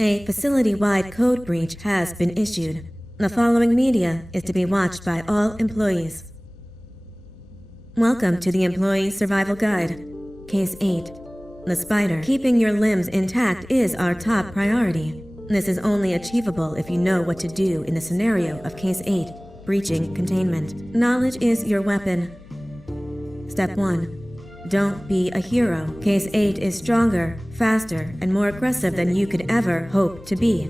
A facility-wide code breach has been issued. The following media is to be watched by all employees. Welcome to the Employee Survival Guide. Case 8. The spider. Keeping your limbs intact is our top priority. This is only achievable if you know what to do in the scenario of Case 8, breaching containment. Knowledge is your weapon. Step 1. Don't be a hero. Case 8 is stronger, faster, and more aggressive than you could ever hope to be.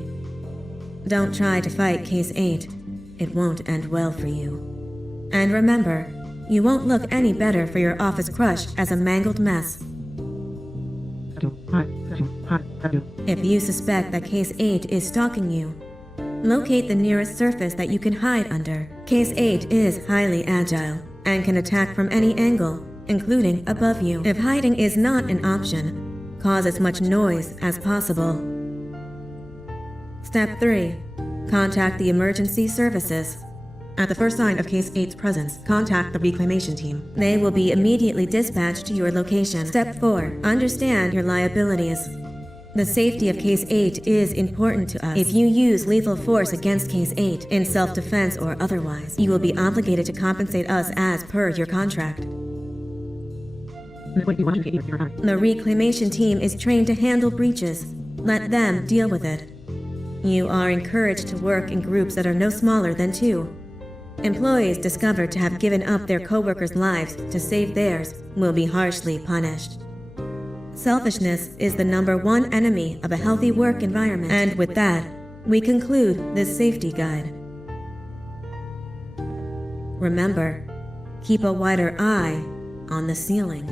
Don't try to fight Case 8. It won't end well for you. And remember, you won't look any better for your office crush as a mangled mess. If you suspect that Case 8 is stalking you, locate the nearest surface that you can hide under. Case 8 is highly agile and can attack from any angle, including above you. If hiding is not an option, cause as much noise as possible. Step 3. Contact the emergency services. At the first sign of Case 8's presence, contact the reclamation team. They will be immediately dispatched to your location. Step 4. Understand your liabilities. The safety of Case 8 is important to us. If you use lethal force against Case 8, in self-defense or otherwise, you will be obligated to compensate us as per your contract. The reclamation team is trained to handle breaches. Let them deal with it. You are encouraged to work in groups that are no smaller than 2. Employees discovered to have given up their co-workers' lives to save theirs will be harshly punished. Selfishness is the #1 enemy of a healthy work environment. And with that, we conclude this safety guide. Remember, keep a wider eye on the ceiling.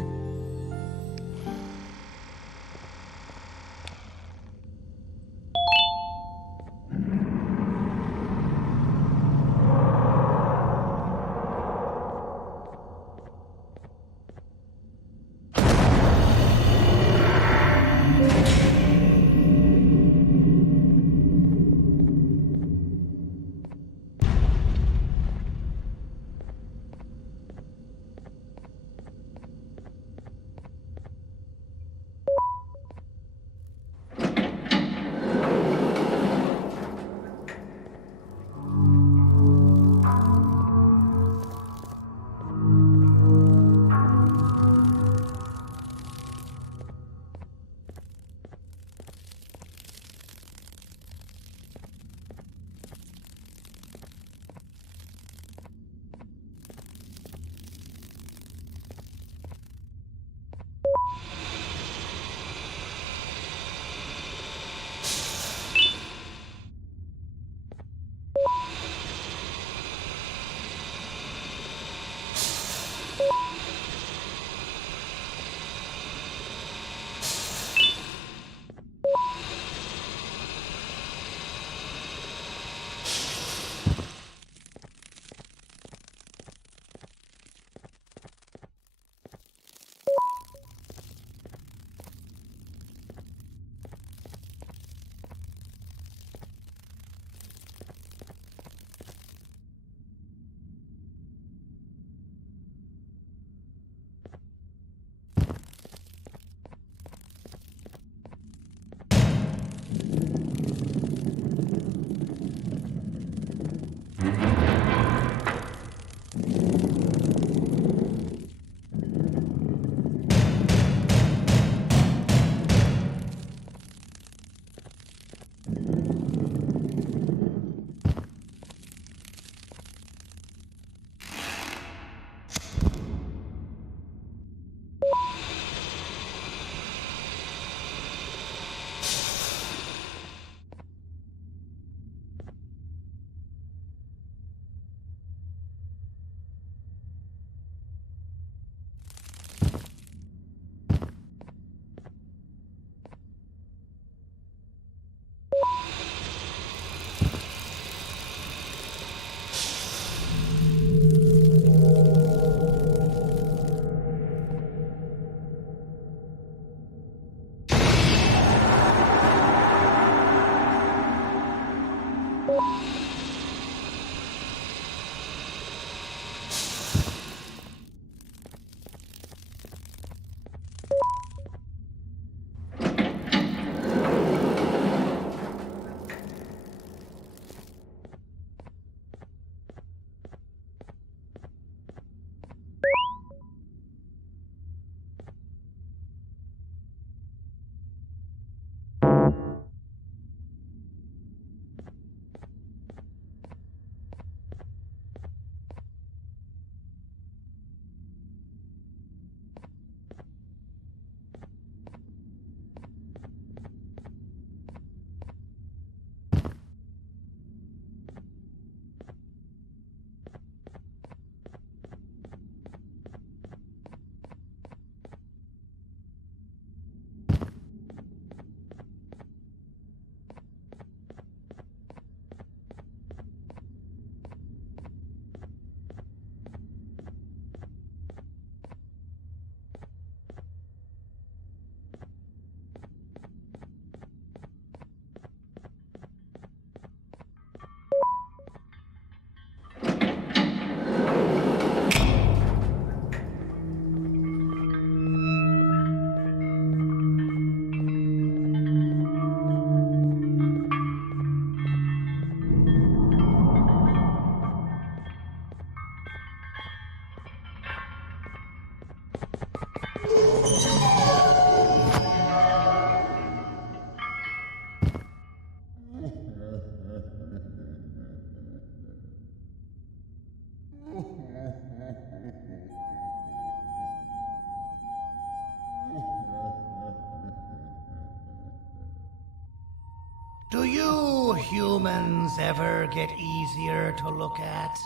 Do you humans ever get easier to look at?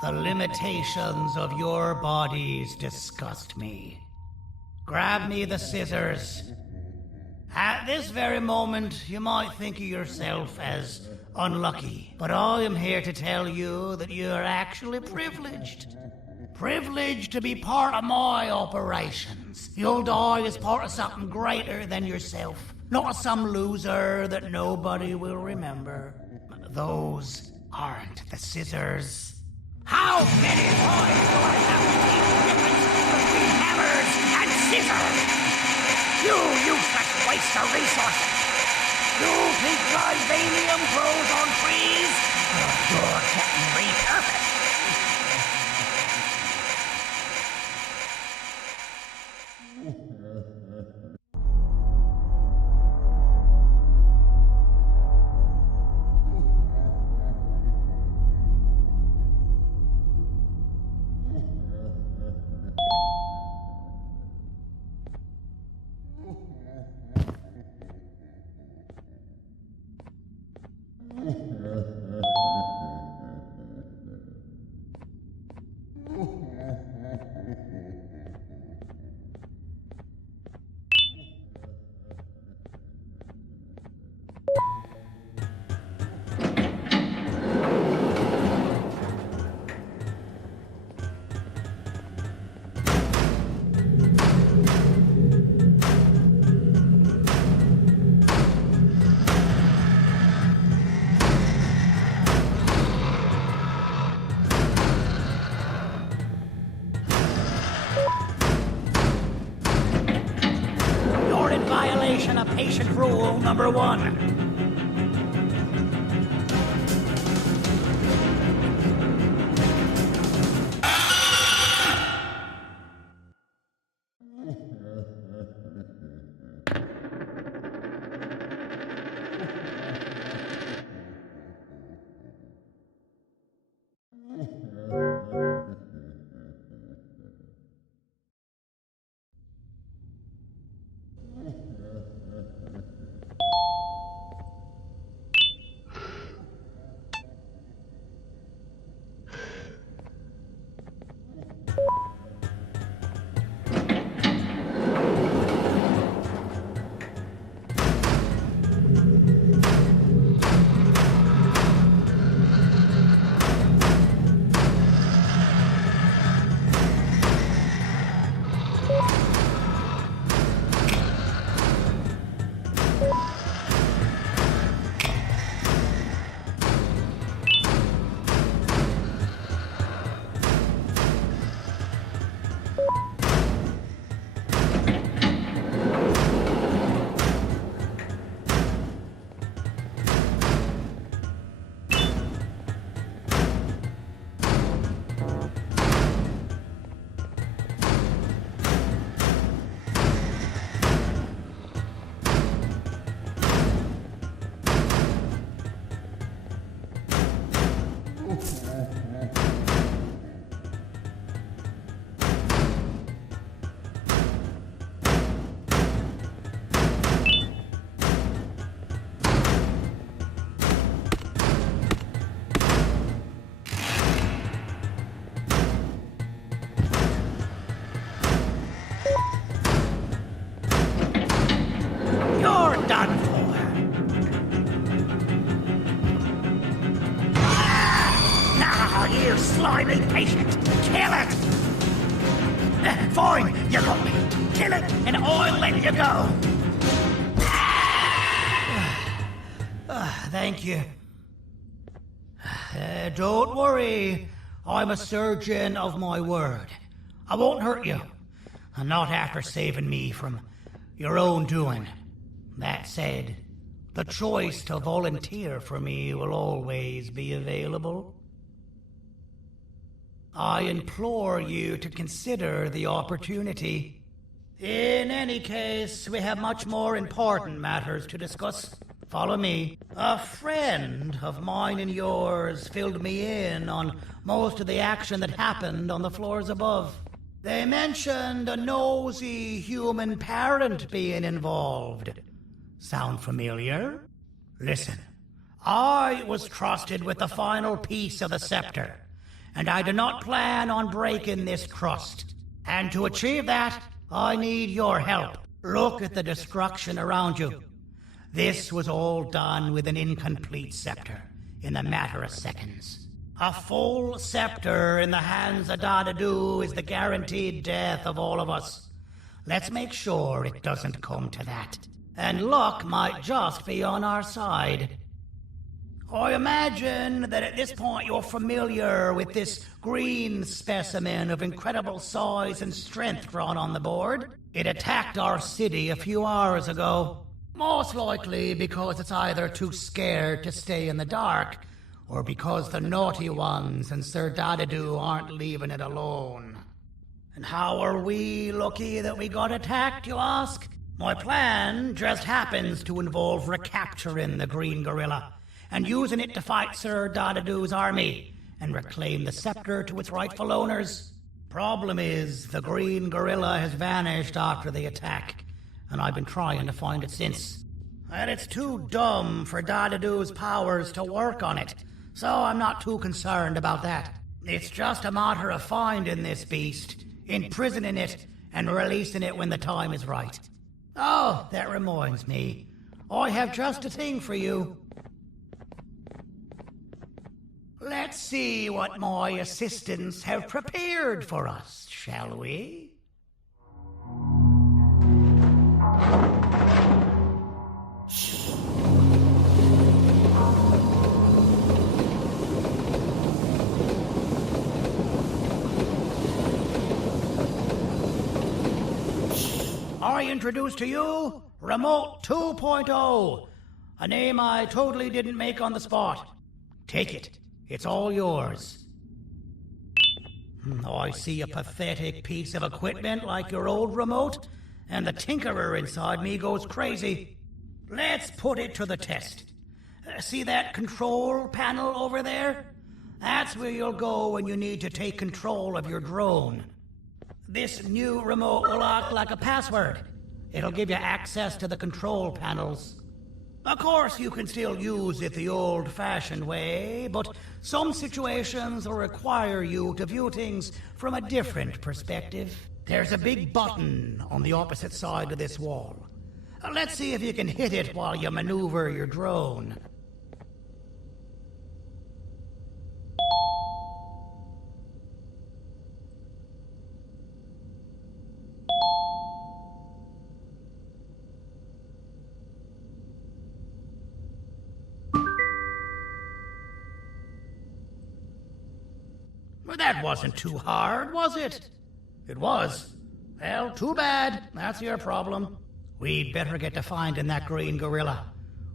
The limitations of your bodies disgust me. Grab me the scissors. At this very moment, you might think of yourself as unlucky, but I am here to tell you that you are actually privileged. Privileged to be part of my operations. You'll die as part of something greater than yourself, not as some loser that nobody will remember. Those aren't the scissors. How many times do I have to teach the difference between hammers and scissors? You useless waste of resources! You think vibranium grows on trees? You're getting repurposed. You're in violation of patient rule number 1. You're done for. Now, you slimy patient, kill it! Fine, you got me. Kill it, and I'll let you go. Thank you. Don't worry. I'm a surgeon of my word. I won't hurt you. Not after saving me from your own doing. That said, the choice to volunteer for me will always be available. I implore you to consider the opportunity. In any case, we have much more important matters to discuss. Follow me. A friend of mine and yours filled me in on most of the action that happened on the floors above. They mentioned a nosy human parent being involved. Sound familiar? Listen, I was trusted with the final piece of the scepter, and I do not plan on breaking this trust. And to achieve that, I need your help. Look at the destruction around you. This was all done with an incomplete scepter in a matter of seconds. A full scepter in the hands of Dadadu is the guaranteed death of all of us. Let's make sure it doesn't come to that. And luck might just be on our side. I imagine that at this point you're familiar with this green specimen of incredible size and strength drawn on the board. It attacked our city a few hours ago. Most likely because it's either too scared to stay in the dark, or because the naughty ones and Sir Dadadu aren't leaving it alone. And how are we lucky that we got attacked, you ask? My plan just happens to involve recapturing the green gorilla and using it to fight Sir Dadadu's army and reclaim the scepter to its rightful owners. Problem is, the green gorilla has vanished after the attack, and I've been trying to find it since. And it's too dumb for Dadadu's powers to work on it, so I'm not too concerned about that. It's just a matter of finding this beast, imprisoning it, and releasing it when the time is right. Oh, that reminds me. I have just a thing for you. Let's see what my assistants have prepared for us, shall we? I introduce to you Remote 2.0, a name I totally didn't make on the spot. Take it. It's all yours. I see a pathetic piece of equipment like your old remote, and the tinkerer inside me goes crazy. Let's put it to the test. See that control panel over there? That's where you'll go when you need to take control of your drone. This new remote will act like a password. It'll give you access to the control panels. Of course, you can still use it the old-fashioned way, but some situations will require you to view things from a different perspective. There's a big button on the opposite side of this wall. Let's see if you can hit it while you maneuver your drone. Well, that wasn't too hard, was it? It was. Well, too bad. That's your problem. We'd better get to finding that green gorilla.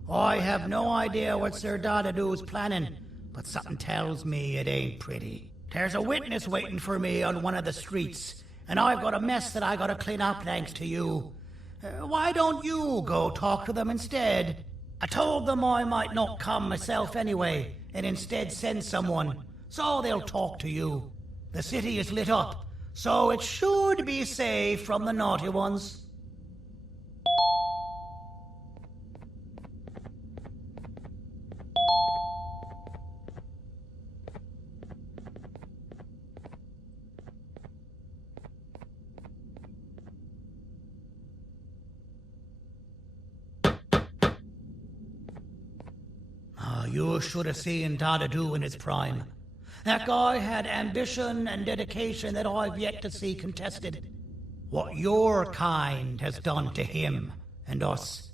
I have no idea what Sir Dadadu's planning, but something tells me it ain't pretty. There's a witness waiting for me on one of the streets, and I've got a mess that I gotta clean up thanks to you. Why don't you go talk to them instead? I told them I might not come myself anyway, and instead send someone, so they'll talk to you. The city is lit up, so it should be safe from the naughty ones. You should have seen Dadadu in his prime. That guy had ambition and dedication that I've yet to see contested. What your kind has done to him and us.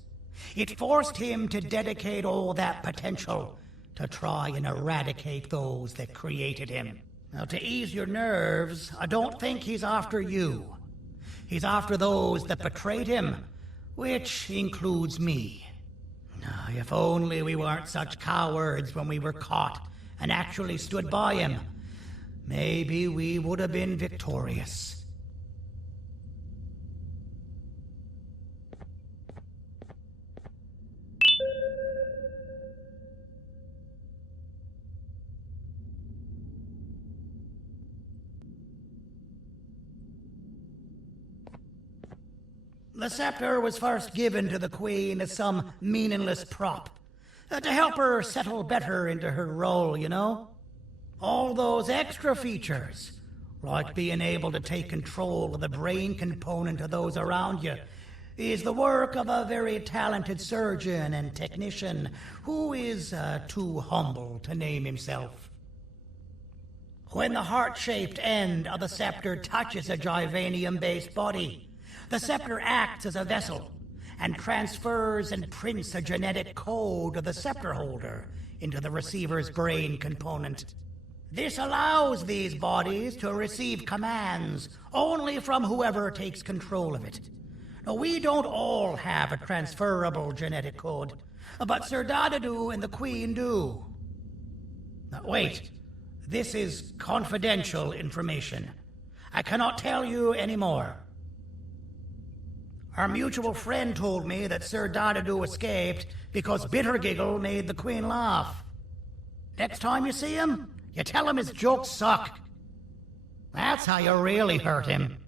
It forced him to dedicate all that potential to try and eradicate those that created him. Now, to ease your nerves, I don't think he's after you. He's after those that betrayed him, which includes me. If only we weren't such cowards when we were caught and actually stood by him, maybe we would have been victorious. The scepter was first given to the Queen as some meaningless prop. To help her settle better into her role, you know? All those extra features, like being able to take control of the brain component of those around you, is the work of a very talented surgeon and technician who is too humble to name himself. When the heart-shaped end of the scepter touches a Givanium-based body, the scepter acts as a vessel and transfers and prints a genetic code of the scepter holder into the receiver's brain component. This allows these bodies to receive commands only from whoever takes control of it. Now, we don't all have a transferable genetic code, but Sir Dadadu and the Queen do. Now, wait. This is confidential information. I cannot tell you any more. Our mutual friend told me that Sir Dadadu escaped because Bittergiggle made the Queen laugh. Next time you see him, you tell him his jokes suck. That's how you really hurt him.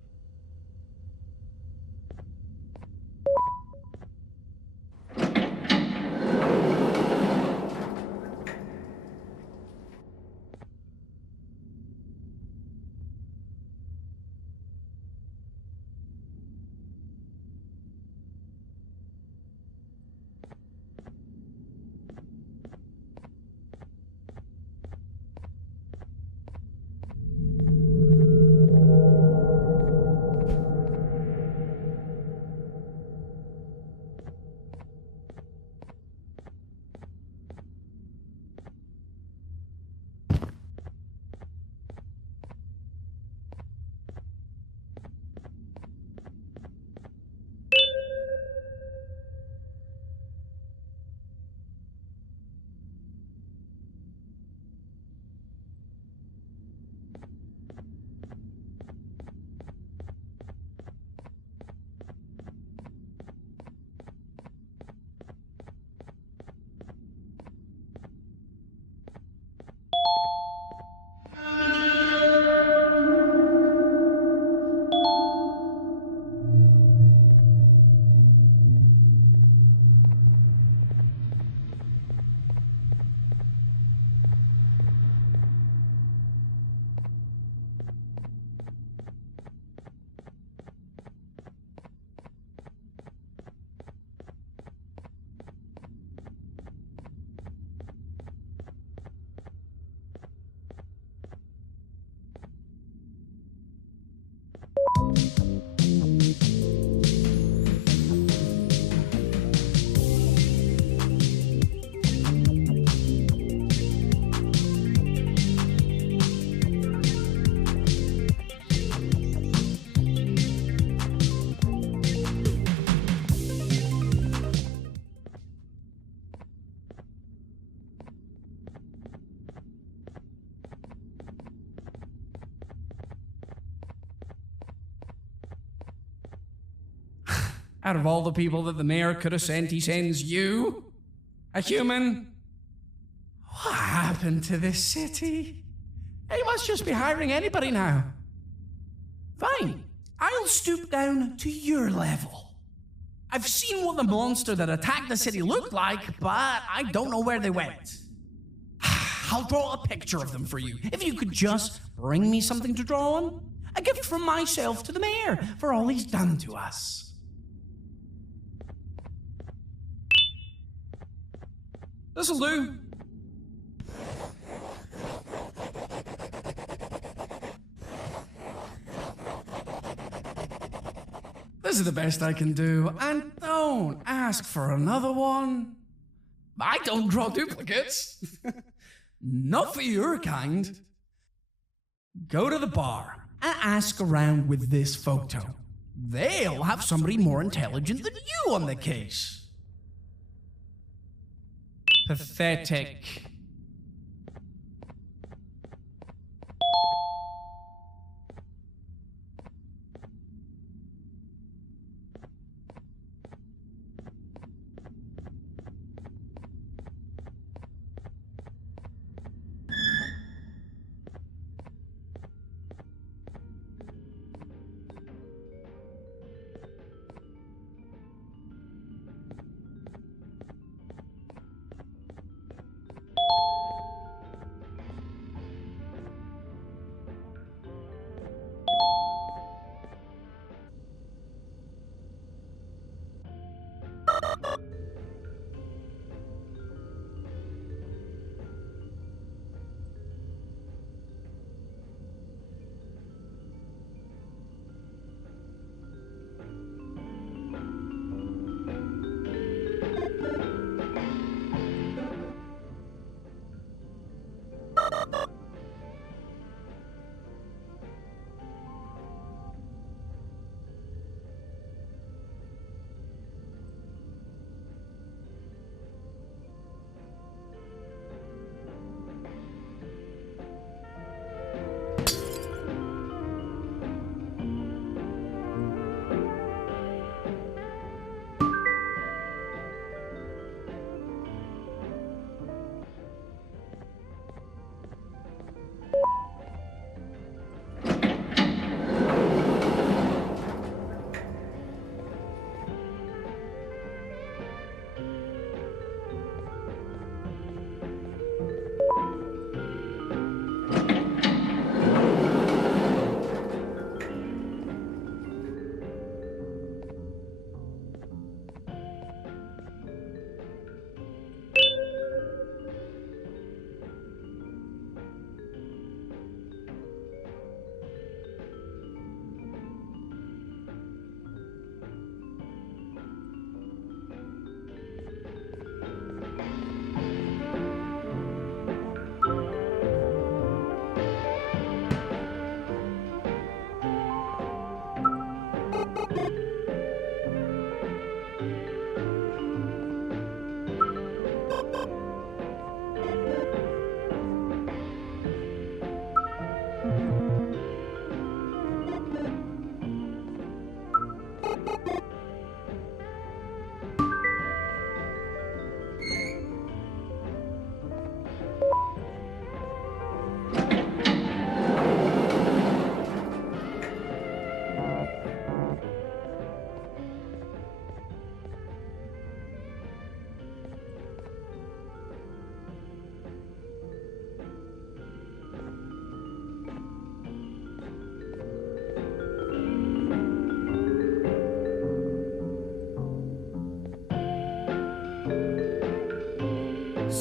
Out of all the people that the mayor could have sent, he sends you? A human? What happened to this city? He must just be hiring anybody now. Fine, I'll stoop down to your level. I've seen what the monster that attacked the city looked like, but I don't know where they went. I'll draw a picture of them for you, if you could just bring me something to draw on. A gift from myself to the mayor for all he's done to us. This'll do. This is the best I can do, and don't ask for another one. I don't draw duplicates. Not for your kind. Go to the bar and ask around with this photo. They'll have somebody more intelligent than you on the case. Pathetic.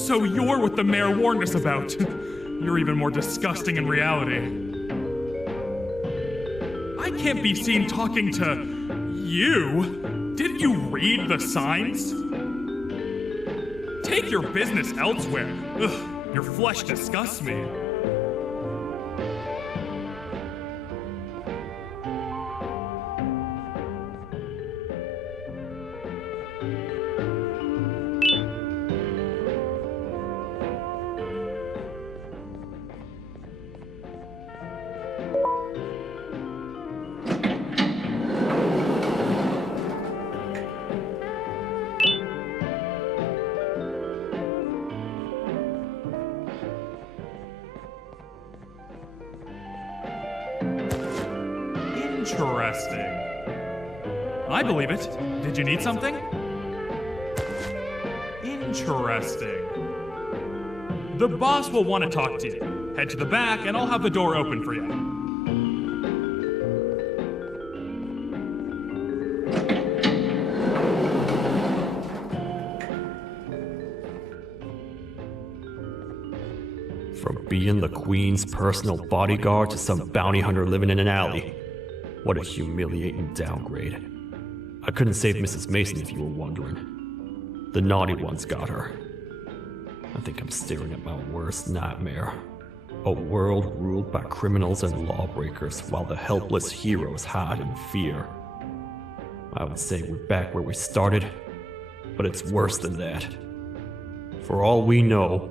So you're what the mayor warned us about. You're even more disgusting in reality. I can't be seen talking to you. Didn't you read the signs? Take your business elsewhere. Ugh, your flesh disgusts me. Interesting. I believe it. Did you need something? Interesting. The boss will want to talk to you. Head to the back and I'll have the door open for you. From being the Queen's personal bodyguard to some bounty hunter living in an alley. What a humiliating downgrade. I couldn't save Mrs. Mason if you were wondering. The naughty ones got her. I think I'm staring at my worst nightmare. A world ruled by criminals and lawbreakers while the helpless heroes hide in fear. I would say we're back where we started, but it's worse than that. For all we know,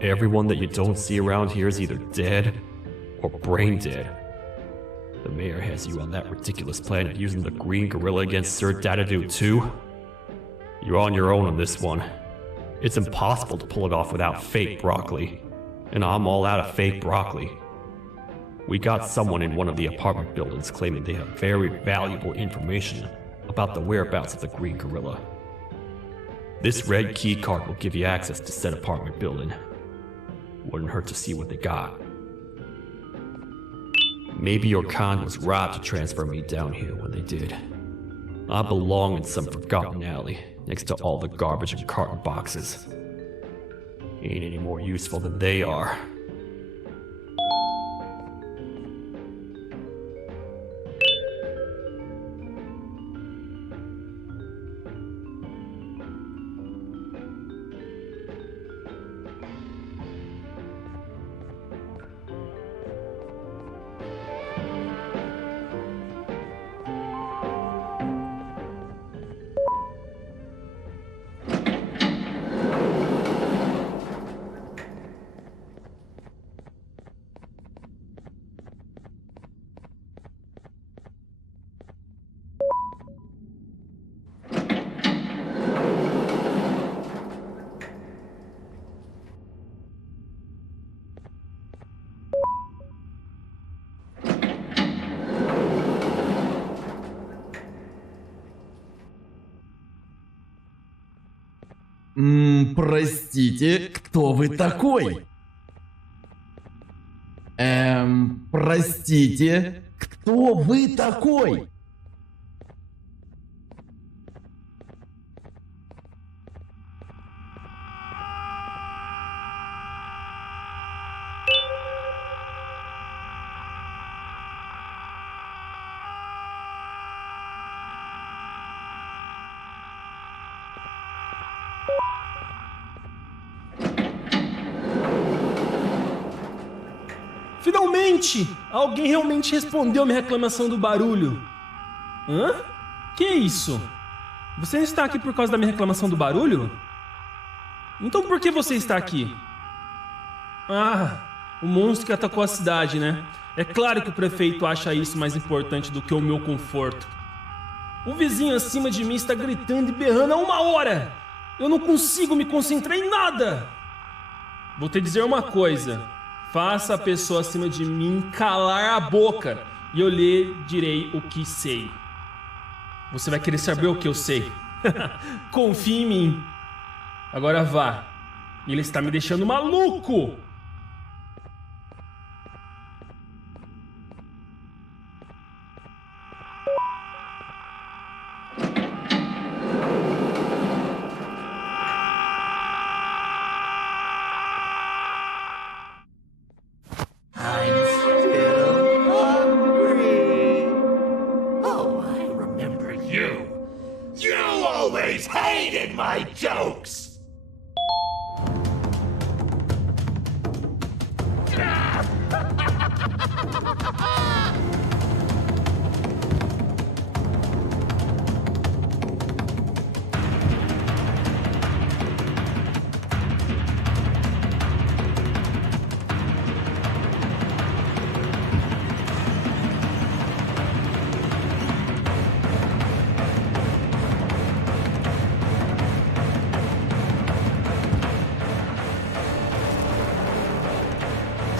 everyone that you don't see around here is either dead or brain dead. The mayor has you on that ridiculous plan of using the green gorilla against Sir Dadadoo too? You're on your own on this one. It's impossible to pull it off without fake broccoli. And I'm all out of fake broccoli. We got someone in one of the apartment buildings claiming they have very valuable information about the whereabouts of the green gorilla. This red key card will give you access to said apartment building. Wouldn't hurt to see what they got. Maybe your kind was right to transfer me down here when they did. I belong in some forgotten alley, next to all the garbage and carton boxes. Ain't any more useful than they are. Простите, кто вы такой? Простите, кто вы такой? Finalmente! Alguém realmente respondeu a minha reclamação do barulho. Hã? Que isso? Você não está aqui por causa da minha reclamação do barulho? Então por que você está aqui? Ah, o monstro que atacou a cidade, né? É claro que o prefeito acha isso mais importante do que o meu conforto. O vizinho acima de mim está gritando e berrando há 1 hora! Eu não consigo me concentrar em nada! Vou te dizer uma coisa. Faça a pessoa acima de mim calar a boca e eu lhe direi o que sei. Você vai querer saber o que eu sei. Confie em mim. Agora vá. Ele está me deixando maluco. always hated my jokes!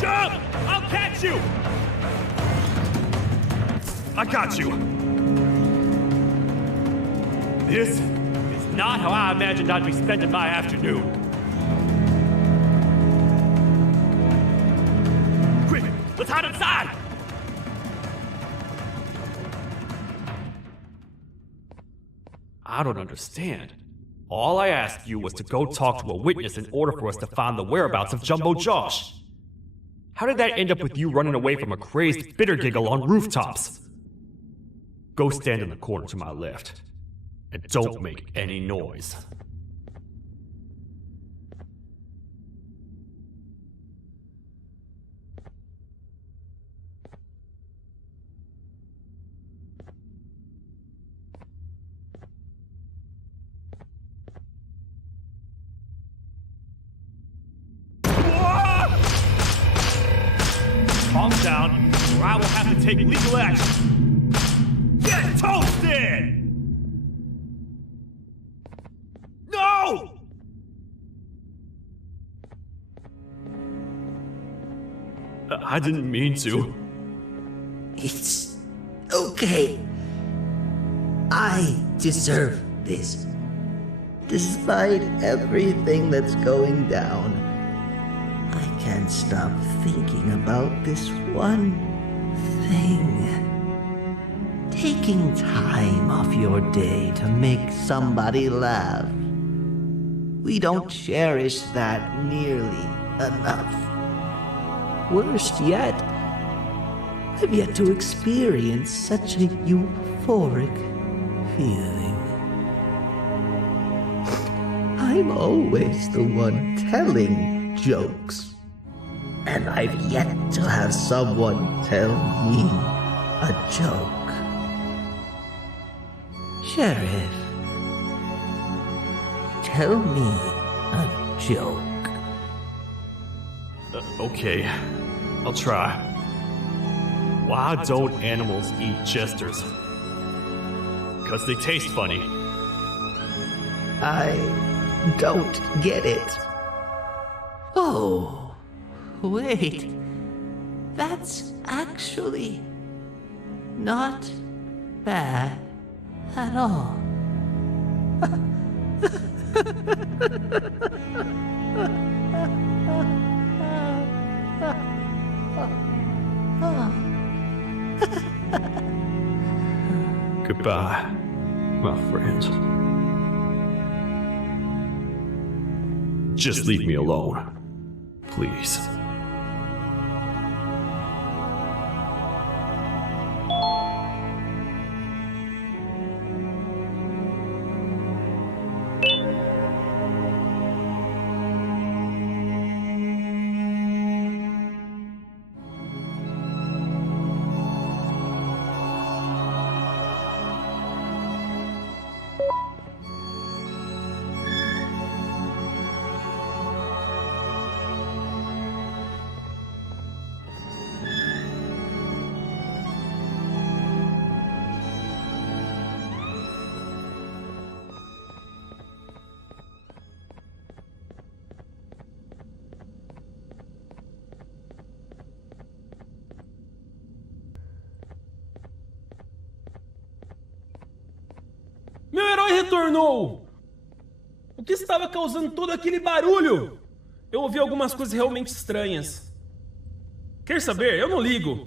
Jump! I'll catch you! I got you. This is not how I imagined I'd be spending my afternoon. Quick, let's hide inside! I don't understand. All I asked you was to go talk to a witness in order for us to find the whereabouts of Jumbo Josh. How did that end up with you running away from a crazed bitter giggle on rooftops? Go stand in the corner to my left. And don't make any noise. Calm down, or I will have to take legal action. Get toasted! No! I didn't mean to. It's okay. I deserve this. Despite everything that's going down, I can't stop thinking about this one thing. Taking time off your day to make somebody laugh. We don't cherish that nearly enough. Worst yet, I've yet to experience such a euphoric feeling. I'm always the one telling jokes, and I've yet to have someone tell me a joke. Sheriff, tell me a joke. Okay, I'll try. Why don't animals eat jesters? 'Cause they taste funny. I don't get it. Oh, wait. That's actually not bad at all. Goodbye, my friend. Just leave me alone, please. Meu herói retornou! O que estava causando todo aquele barulho? Eu ouvi algumas coisas realmente estranhas. Quer saber? Eu não ligo.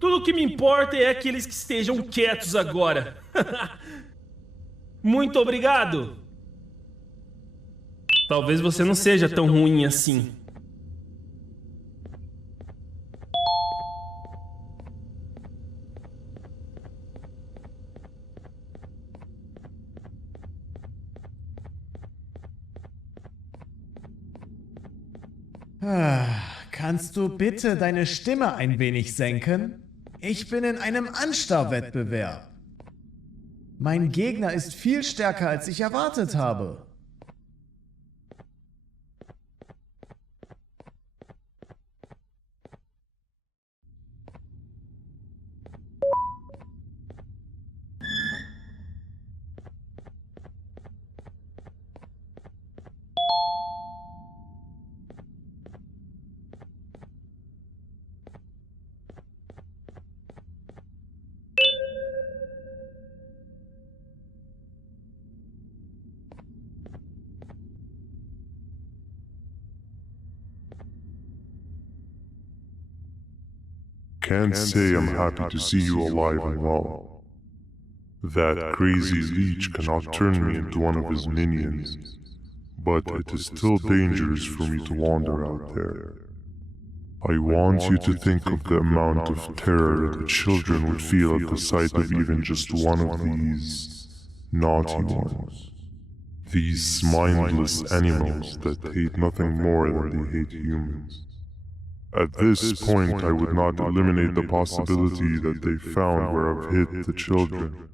Tudo o que me importa é aqueles que estejam quietos agora. Muito obrigado! Talvez você não seja tão ruim assim. Kannst du bitte deine Stimme ein wenig senken? Ich bin in einem Anstarrwettbewerb. Mein Gegner ist viel stärker, als ich erwartet habe. Can't say I'm happy to see you alive and well. That crazy leech cannot turn me into one of his minions, but it is still dangerous for me to wander out there. I want you to think of the amount of terror that the children would feel at the sight of even just one of these naughty ones. These mindless animals that hate nothing more than they hate humans. At this point, I would not eliminate the possibility that they found where I've hid the children.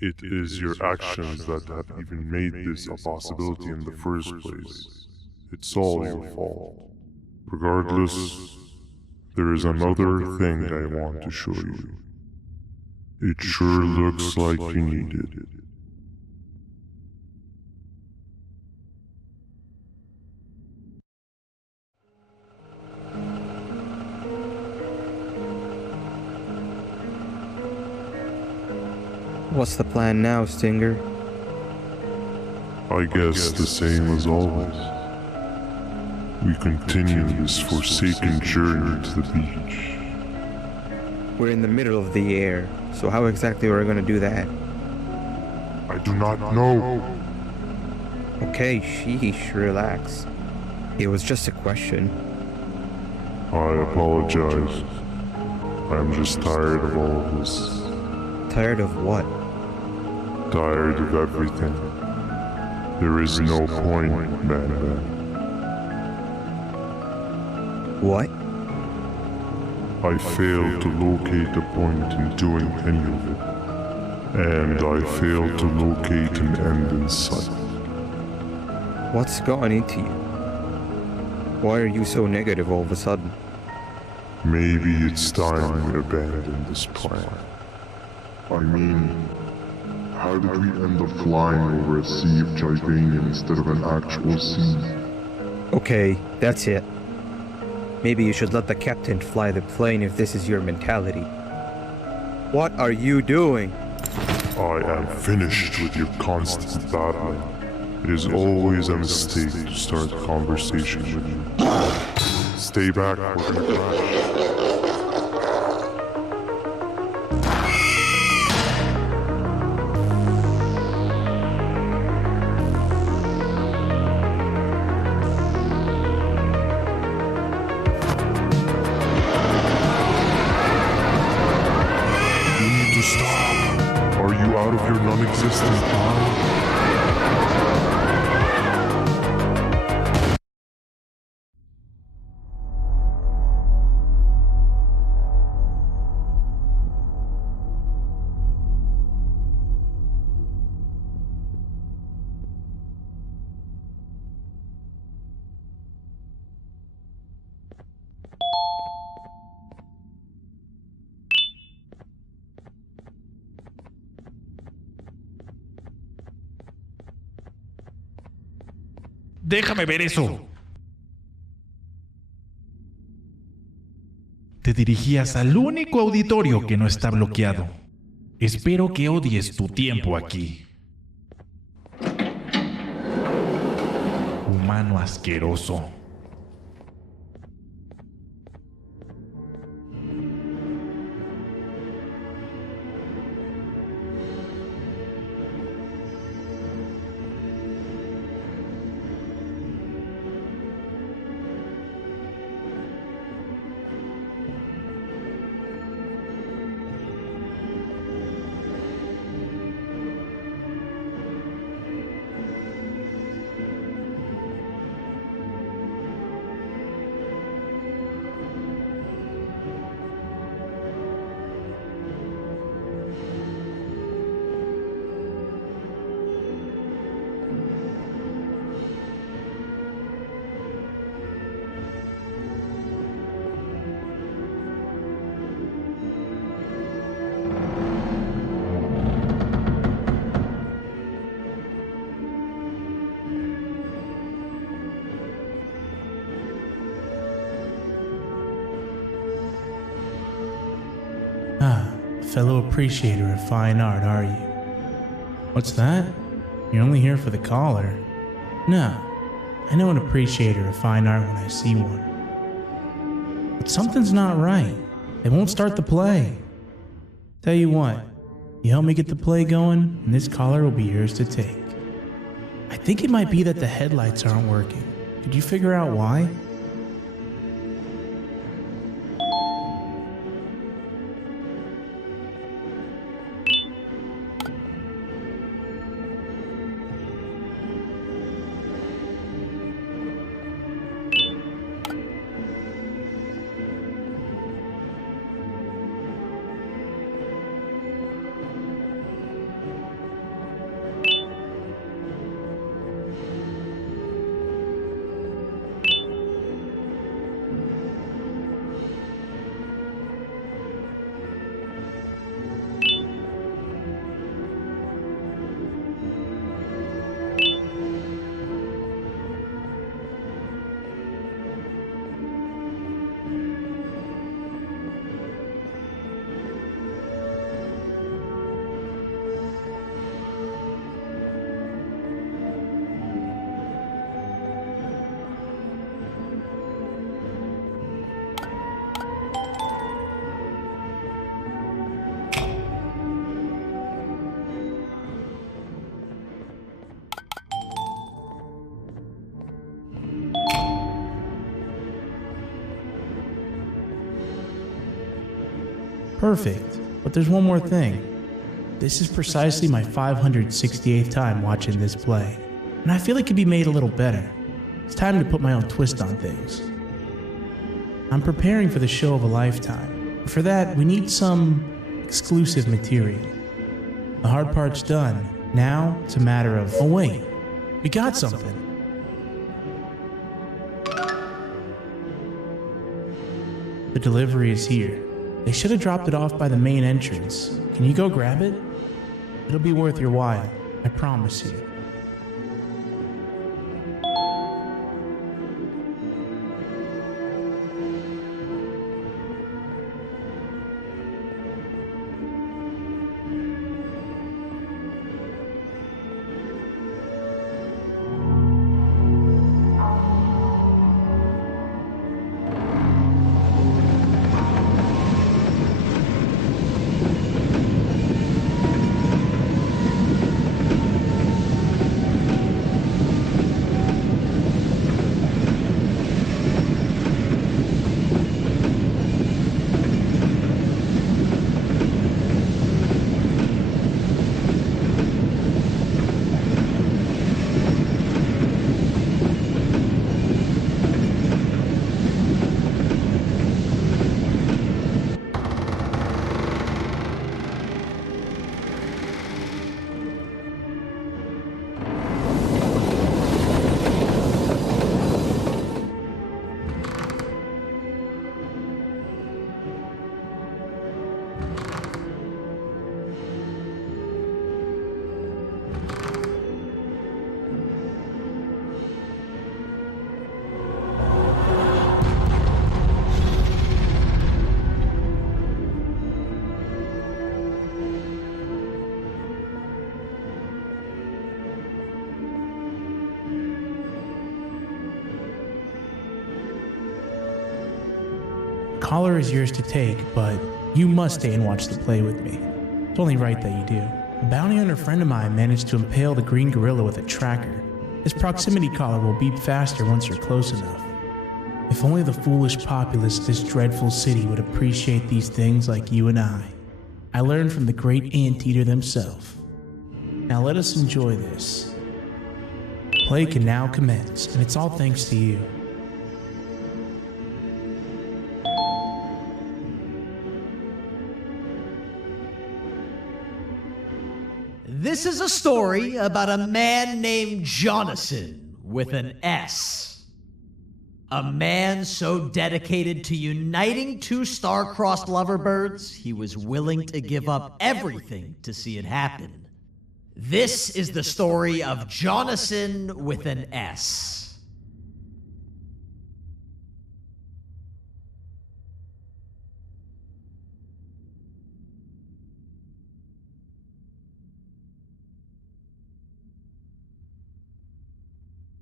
It is your actions that have even made this a possibility in the first place. It's all your fault. Regardless, there is another thing I want to show you. It sure looks like you need it. What's the plan now, Stinger? I guess the same as always. We continue this forsaken journey to the beach. We're in the middle of the air, so how exactly are we going to do that? I do not know. Okay, sheesh, relax. It was just a question. I apologize. I'm just tired of all of this. Tired of what? Tired of everything. There is no point, Banban. What? I failed to locate a point in doing any of it. And I failed to locate an end in sight. What's gotten into you? Why are you so negative all of a sudden? Maybe it's time we abandon this plan. I mean, how did we end up flying over a sea of Jivanium instead of an actual sea? Okay, that's it. Maybe you should let the captain fly the plane if this is your mentality. What are you doing? I am finished with your constant battling. It is always a mistake to start a conversation with you. Stay back, we're gonna crash. Out of your non-existent mind? Déjame ver eso. Te dirigías al único auditorio que no está bloqueado. Espero que odies tu tiempo aquí. Humano asqueroso. fellow appreciator of fine art, are you? What's that? You're only here for the collar? No, I know an appreciator of fine art when I see one. But something's not right. They won't start the play. Tell you what, you help me get the play going, and this collar will be yours to take. I think it might be that the headlights aren't working. Could you figure out why? Perfect, but there's one more thing. This is precisely my 568th time watching this play, and I feel it could be made a little better. It's time to put my own twist on things. I'm preparing for the show of a lifetime, but for that we need some exclusive material. The hard part's done. Now it's a matter of, oh wait, we got something. The delivery is here. They should have dropped it off by the main entrance. Can you go grab it? It'll be worth your while, I promise you. Collar is yours to take, but you must stay and watch the play with me. It's only right that you do. A bounty hunter friend of mine managed to impale the green gorilla with a tracker. This proximity collar will beep faster once you're close enough. If only the foolish populace of this dreadful city would appreciate these things like you and I. I learned from the great anteater themselves. Now let us enjoy this. Play can now commence, and it's all thanks to you. This is a story about a man named Jonathan with an S. A man so dedicated to uniting two star-crossed loverbirds, he was willing to give up everything to see it happen. This is the story of Jonathan with an S.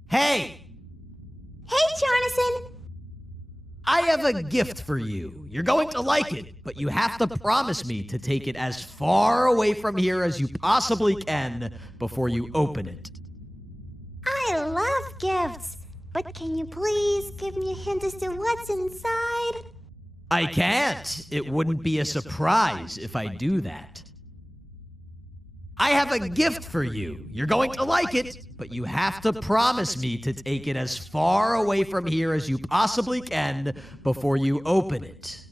Hey! Hey, Jonathan! I have a gift for you. You're going to like it, but you have to promise me to take it as far away from here as you possibly can before you open it. I love gifts, but can you please give me a hint as to what's inside? I can't. It wouldn't be a surprise if I do that. I have a gift for you. You're going to like it, but you have to promise me to take it as far away from here as you possibly can before you open it.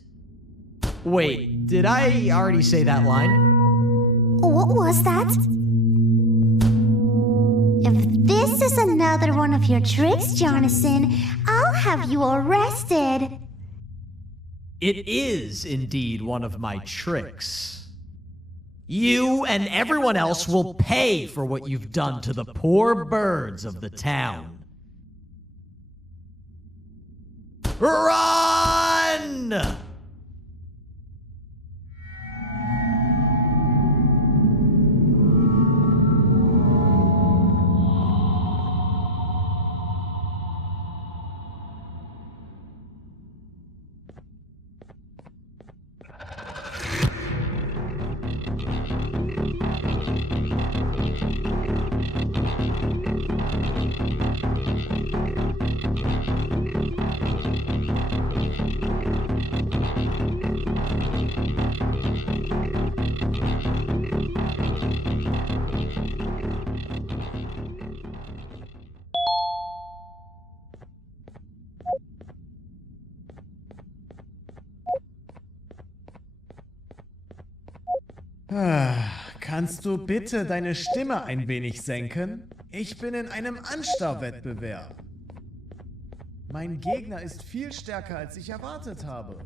Wait, did I already say that line? What was that? If this is another one of your tricks, Jonathan, I'll have you arrested. It is indeed one of my tricks. You and everyone else will pay for what you've done to the poor birds of the town. Run! Kannst du bitte deine Stimme ein wenig senken? Ich bin in einem Anstarrwettbewerb. Mein Gegner ist viel stärker, als ich erwartet habe.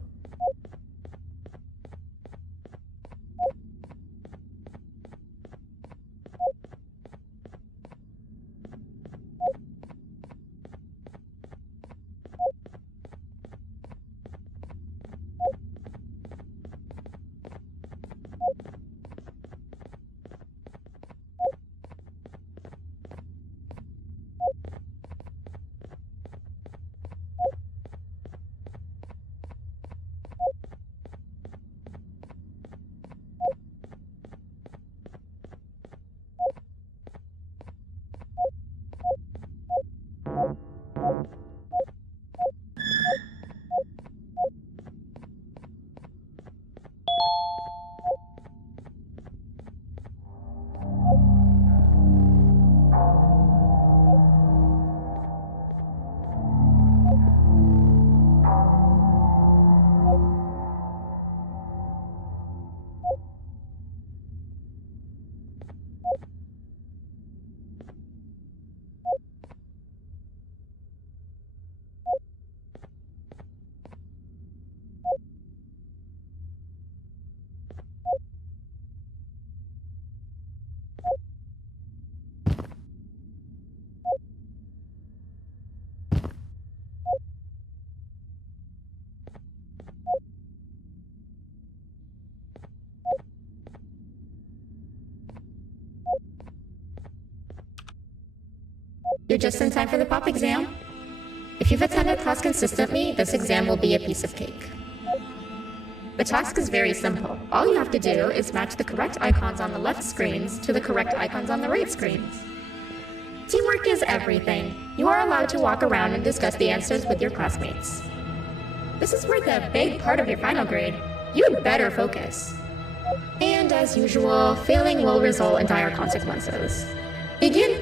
You're just in time for the pop exam. If you've attended class consistently, this exam will be a piece of cake. The task is very simple. All you have to do is match the correct icons on the left screens to the correct icons on the right screens. Teamwork is everything. You are allowed to walk around and discuss the answers with your classmates. This is worth a big part of your final grade. You'd better focus. And as usual, failing will result in dire consequences. Begin!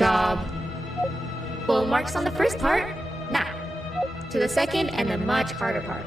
job. Full marks on the first part. Now, to the second and the much harder part.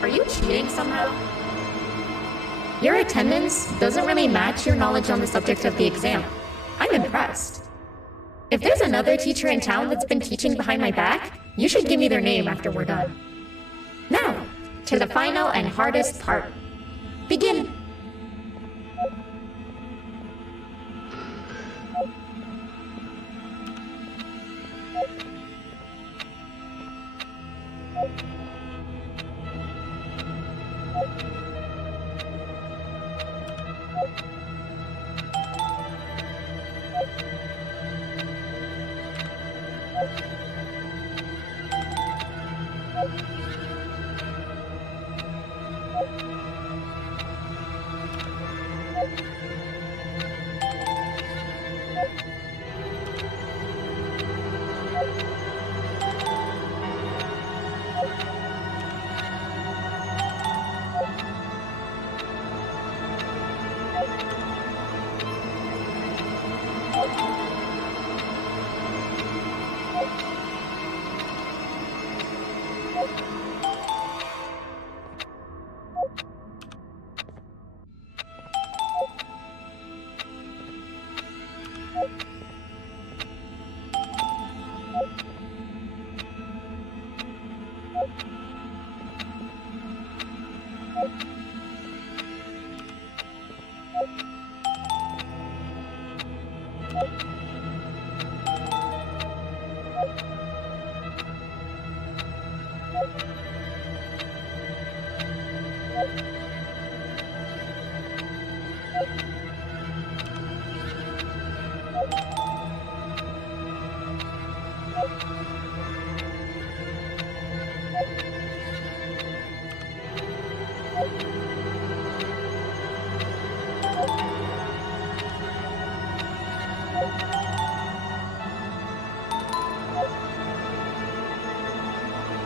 Are you cheating somehow? Your attendance doesn't really match your knowledge on the subject of the exam. I'm impressed. If there's another teacher in town that's been teaching behind my back, you should give me their name after we're done. Now, to the final and hardest part. Begin.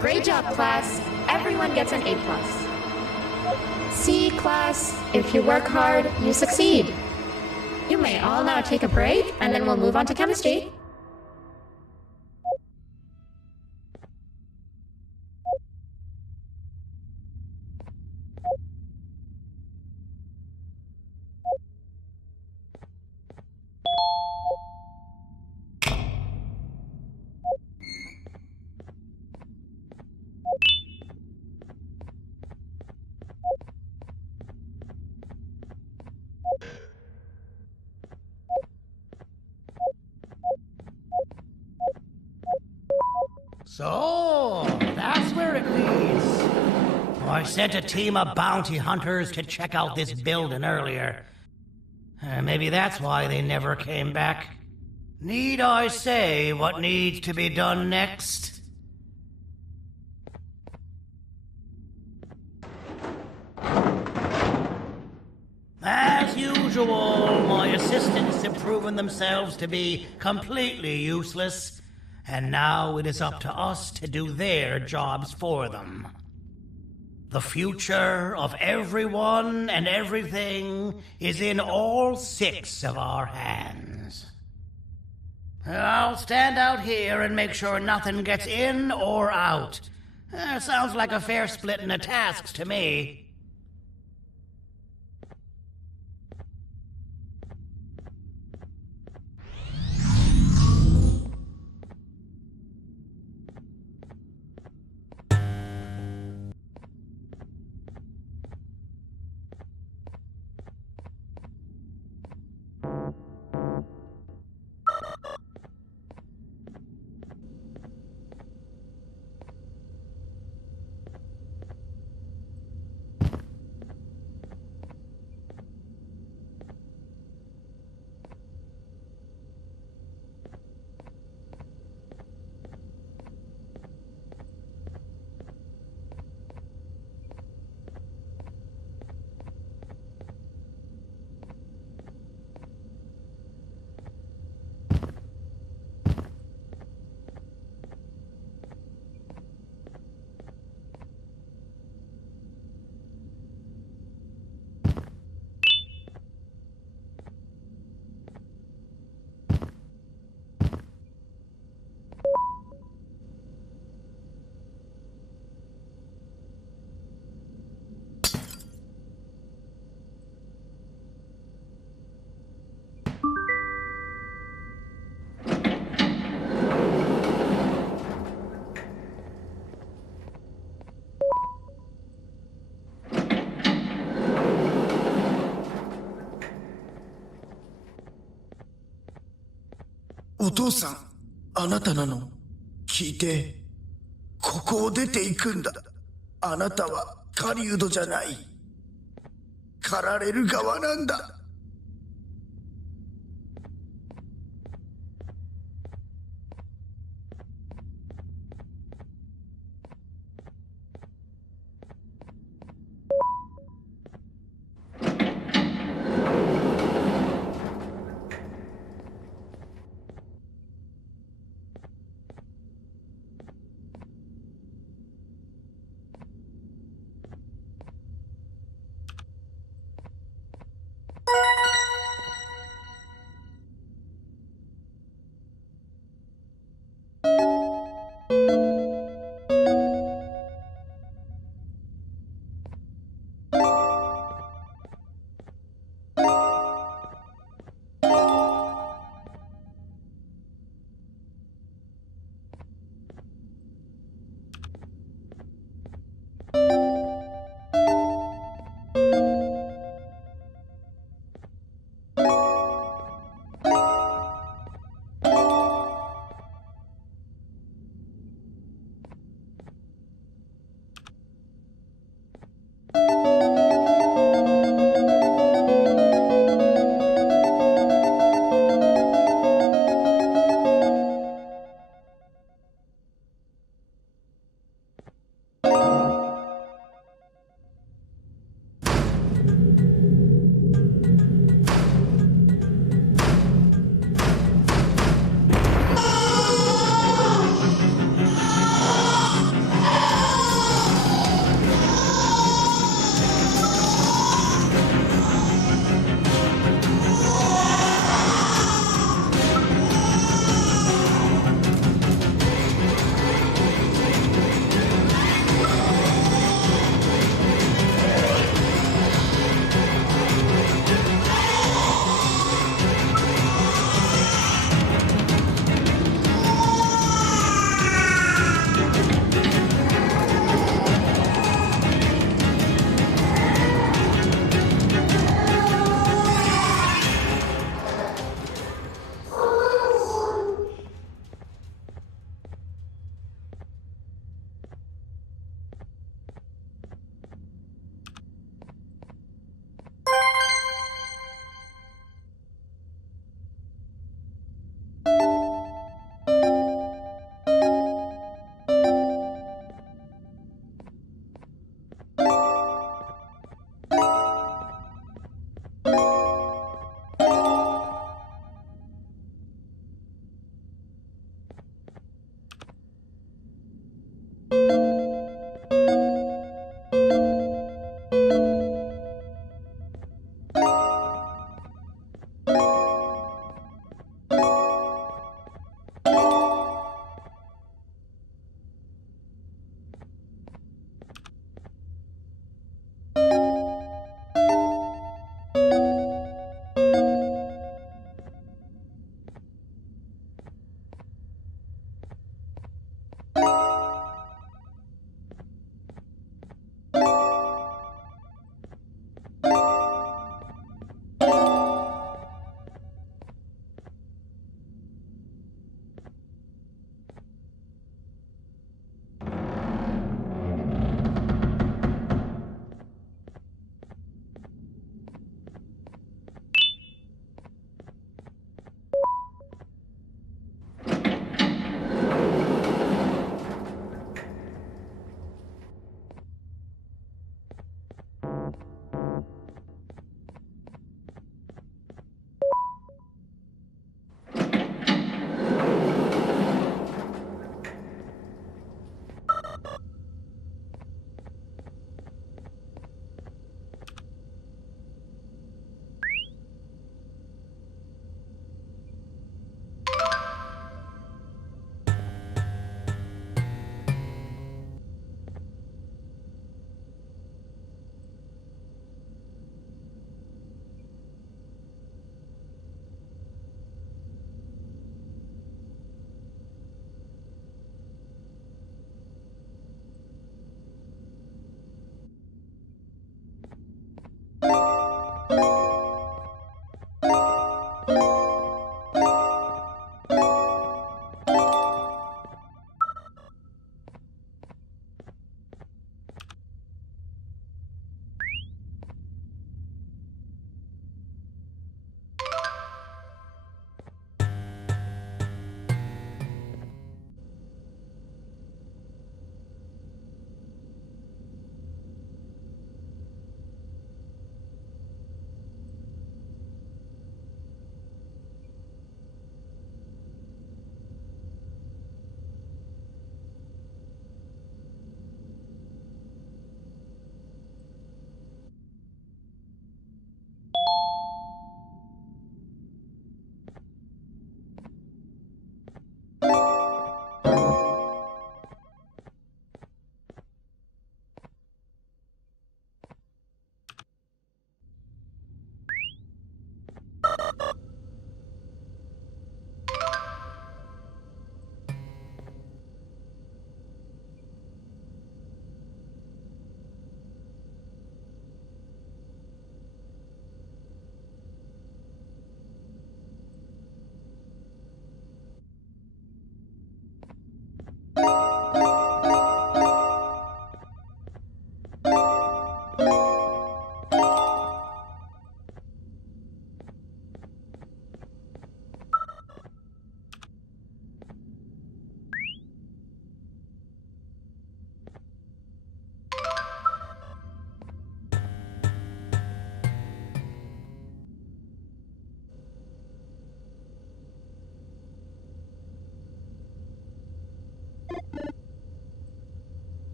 Great job, class. Everyone gets an A+. See, class, if you work hard, you succeed. You may all now take a break, and then we'll move on to chemistry. So, that's where it leads. I sent a team of bounty hunters to check out this building earlier. Maybe that's why they never came back. Need I say what needs to be done next? usual, my assistants have proven themselves to be completely useless, and now it is up to us to do their jobs for them. The future of everyone and everything is in all 6 of our hands. I'll stand out here and make sure nothing gets in or out. Sounds like a fair splitting of tasks to me. O 父さん、あなたなの？聞いて、ここを出ていくんだ。あなたは狩人じゃない。狩られる側なんだ。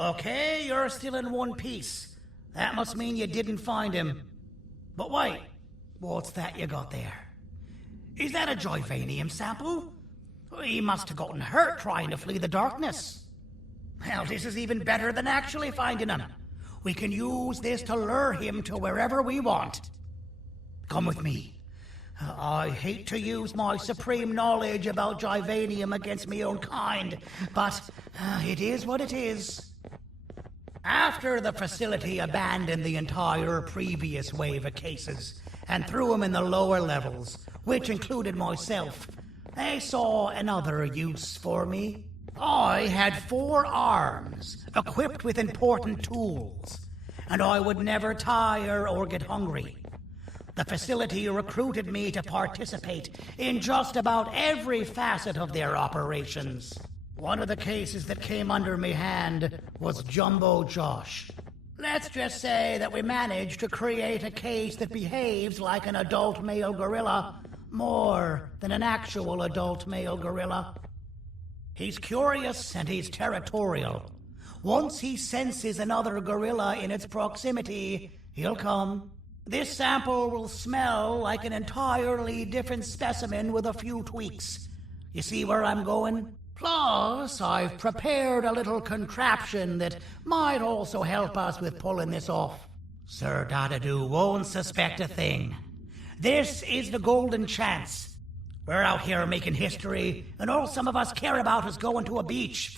Okay, you're still in one piece. That must mean you didn't find him. But wait, what's that you got there? Is that a Joyvanium sample? He must have gotten hurt trying to flee the darkness. Well, this is even better than actually finding him. We can use this to lure him to wherever we want. Come with me. I hate to use my supreme knowledge about Joyvanium against my own kind, but it is what it is. After the facility abandoned the entire previous wave of cases and threw them in the lower levels, which included myself, they saw another use for me. I had 4 arms, equipped with important tools, and I would never tire or get hungry. The facility recruited me to participate in just about every facet of their operations. One of the cases that came under me hand was Jumbo Josh. Let's just say that we managed to create a case that behaves like an adult male gorilla more than an actual adult male gorilla. He's curious and he's territorial. Once he senses another gorilla in its proximity, he'll come. This sample will smell like an entirely different specimen with a few tweaks. You see where I'm going? Plus, I've prepared a little contraption that might also help us with pulling this off. Sir Dadadoo won't suspect a thing. This is the golden chance. We're out here making history, and all some of us care about is going to a beach.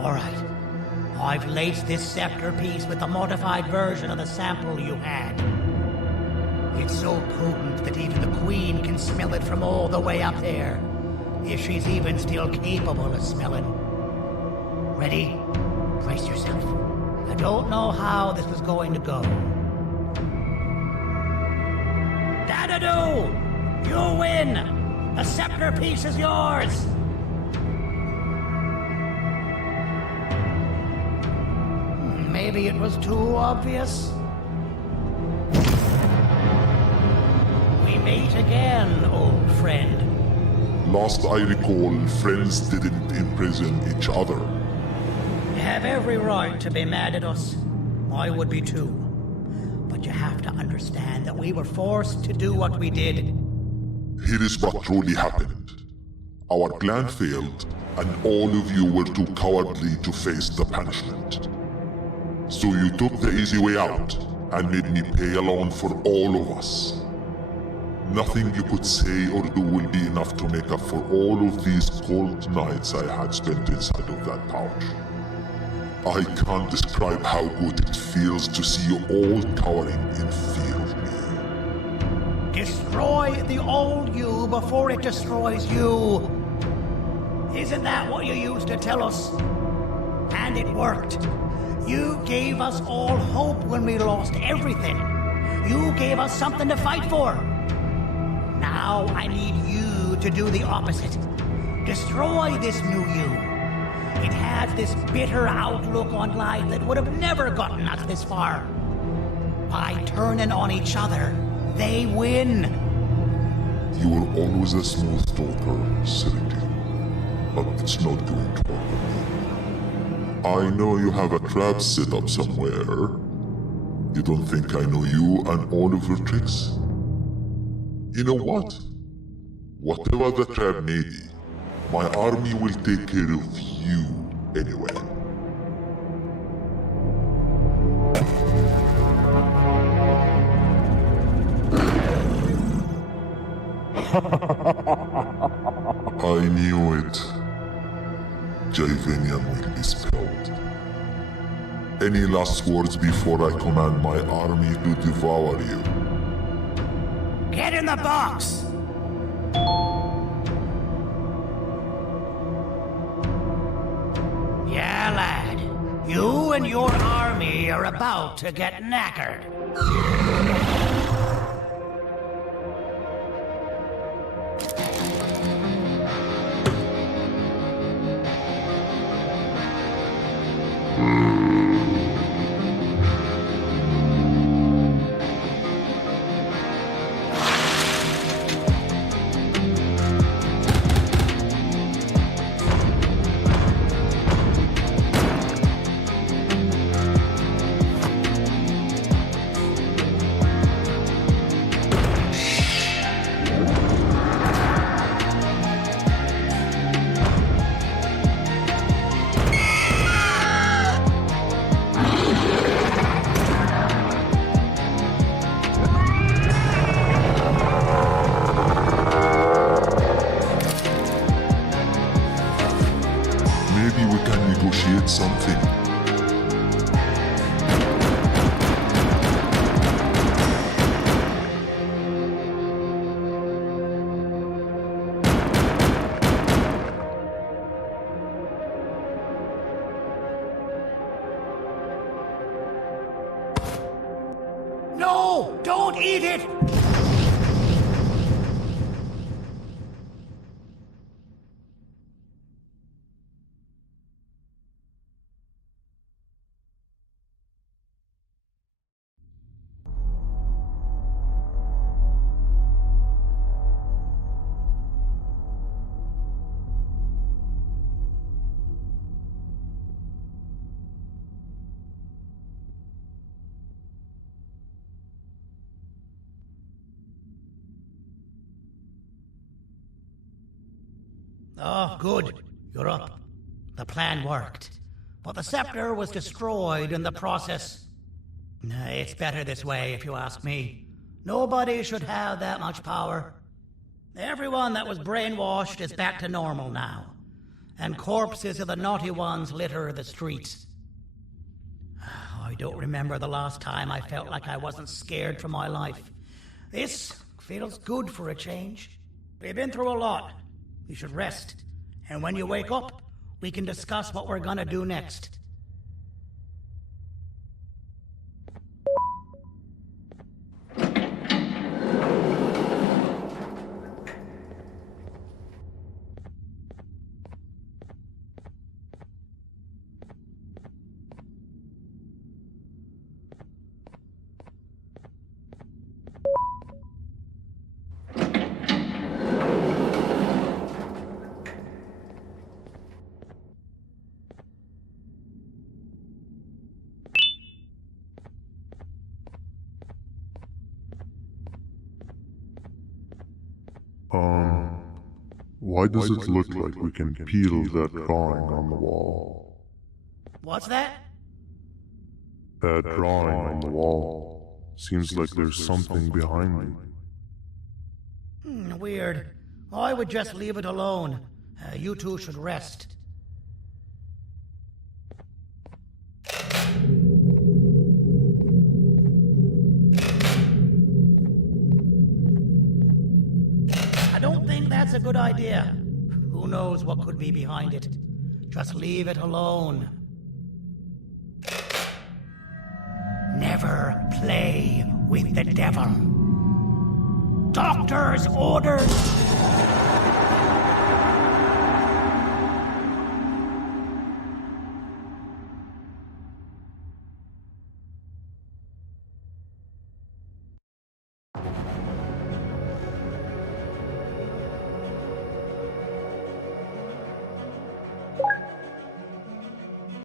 All right. I've laced this scepter piece with the modified version of the sample you had. It's so potent that even the Queen can smell it from all the way up there, if she's even still capable of smelling. Ready? Brace yourself. I don't know how this is going to go. Dadadoo! You win! The scepter piece is yours! Maybe it was too obvious. We meet again, old friend. Last I recall, friends didn't imprison each other. You have every right to be mad at us. I would be too. But you have to understand that we were forced to do what we did. Here is what truly happened. Our plan failed, and all of you were too cowardly to face the punishment. So you took the easy way out, and made me pay alone for all of us. Nothing you could say or do will be enough to make up for all of these cold nights I had spent inside of that pouch. I can't describe how good it feels to see you all cowering in fear of me. Destroy the old you before it destroys you. Isn't that what you used to tell us? And it worked. You gave us all hope when we lost everything. You gave us something to fight for. Now I need you to do the opposite. Destroy this new you. It has this bitter outlook on life that would have never gotten us this far. By turning on each other, they win. You were always a smooth talker, Cyril, but it's not going to work. I know you have a trap set up somewhere. You don't think I know you and all of your tricks? You know what? Whatever the trap may be, my army will take care of you anyway. I knew it. Joyvanium will be spilled. Any last words before I command my army to devour you? Get in the box! Yeah, lad. You and your army are about to get knackered. Maybe we can negotiate something. No! Don't eat it! Oh, good. You're up. The plan worked. But the scepter was destroyed in the process. It's better this way, if you ask me. Nobody should have that much power. Everyone that was brainwashed is back to normal now. And corpses of the naughty ones litter the streets. I don't remember the last time I felt like I wasn't scared for my life. This feels good for a change. We've been through a lot. You should rest. And when you wake up, we can discuss what we're gonna do next. Why does it look like we can peel that drawing on the wall? What's that? That drawing on the wall. Seems like there's something behind it. Weird. I would just leave it alone. You two should rest. I don't think that's a good idea. Who knows what could be behind it? Just leave it alone. Never play with the devil. Doctor's orders!